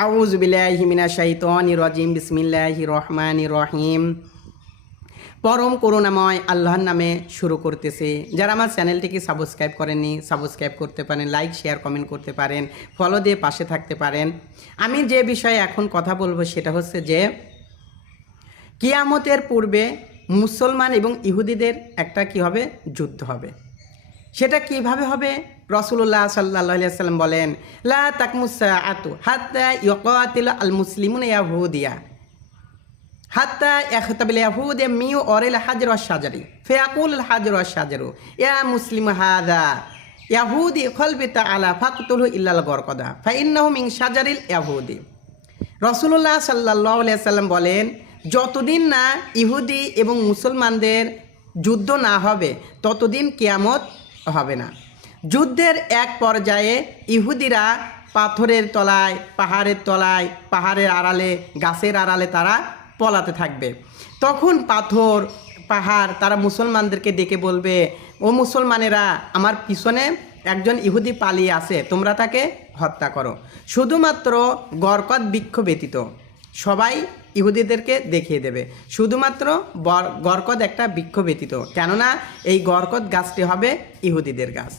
আউযু বিল্লাহি মিনাশ শাইতানির রাজিম বিসমিল্লাহির রহমানির রহিম। পরম করুণাময় আল্লাহর নামে শুরু করতেছি। যারা আমার চ্যানেলটিকে সাবস্ক্রাইব করেননি সাবস্ক্রাইব করতে পারেন, লাইক শেয়ার কমেন্ট করতে পারেন, ফলো দিয়ে পাশে থাকতে পারেন। আমি যে বিষয়ে এখন কথা বলবো সেটা হচ্ছে যে কিয়ামতের পূর্বে মুসলমান এবং ইহুদিদের একটা কি হবে, যুদ্ধ হবে। সেটা কিভাবে হবে? রাসূলুল্লাহ সাল্লাল্লাহু আলাইহি ওয়াসাল্লাম বলেন, লা তাকমুস সাআতু হাত্তা ইউকাতিল আল মুসলিমুনা ইয়াহুদিয়া হাত্তা ইয়াখতাবিল ইয়াহুদিয়া মিউ অরিল হাজর ওয়াশ শাজারি ফায়াকুল আল হাজর ওয়াশ শাজারু ইয়া মুসলিম হাযা ইয়াহুদি কলবি তাআলা ফাকতুলহু ইল্লাল গরকদা ফাইন্নাহু মিন শাজারিল ইয়াহুদি। রাসূলুল্লাহ সাল্লাল্লাহু আলাইহি ওয়াসাল্লাম বলেন, যতদিন না ইহুদি এবং মুসলমানদের যুদ্ধ না হবে ততদিন কিয়ামত হবে না। যুদ্ধের এক পর্যায়ে ইহুদিরা পাথরের তলায়, পাহাড়ের তলায়, পাহাড়ের আড়ালে, গাছের আড়ালে তারা পলাতে থাকবে। তখন পাথর, পাহাড় তারা মুসলমানদেরকে ডেকে বলবে, ও মুসলমানেরা, আমার পিছনে একজন ইহুদি পালিয়ে আছে, তোমরা তাকে হত্যা করো। শুধুমাত্র গরকত বৃক্ষ ব্যতীত সবাই ইহুদিদেরকে দেখিয়ে দেবে, শুধুমাত্র গরকত একটা বৃক্ষ ব্যতীত, কেননা এই গরকত গাছটি হবে ইহুদিদের গাছ।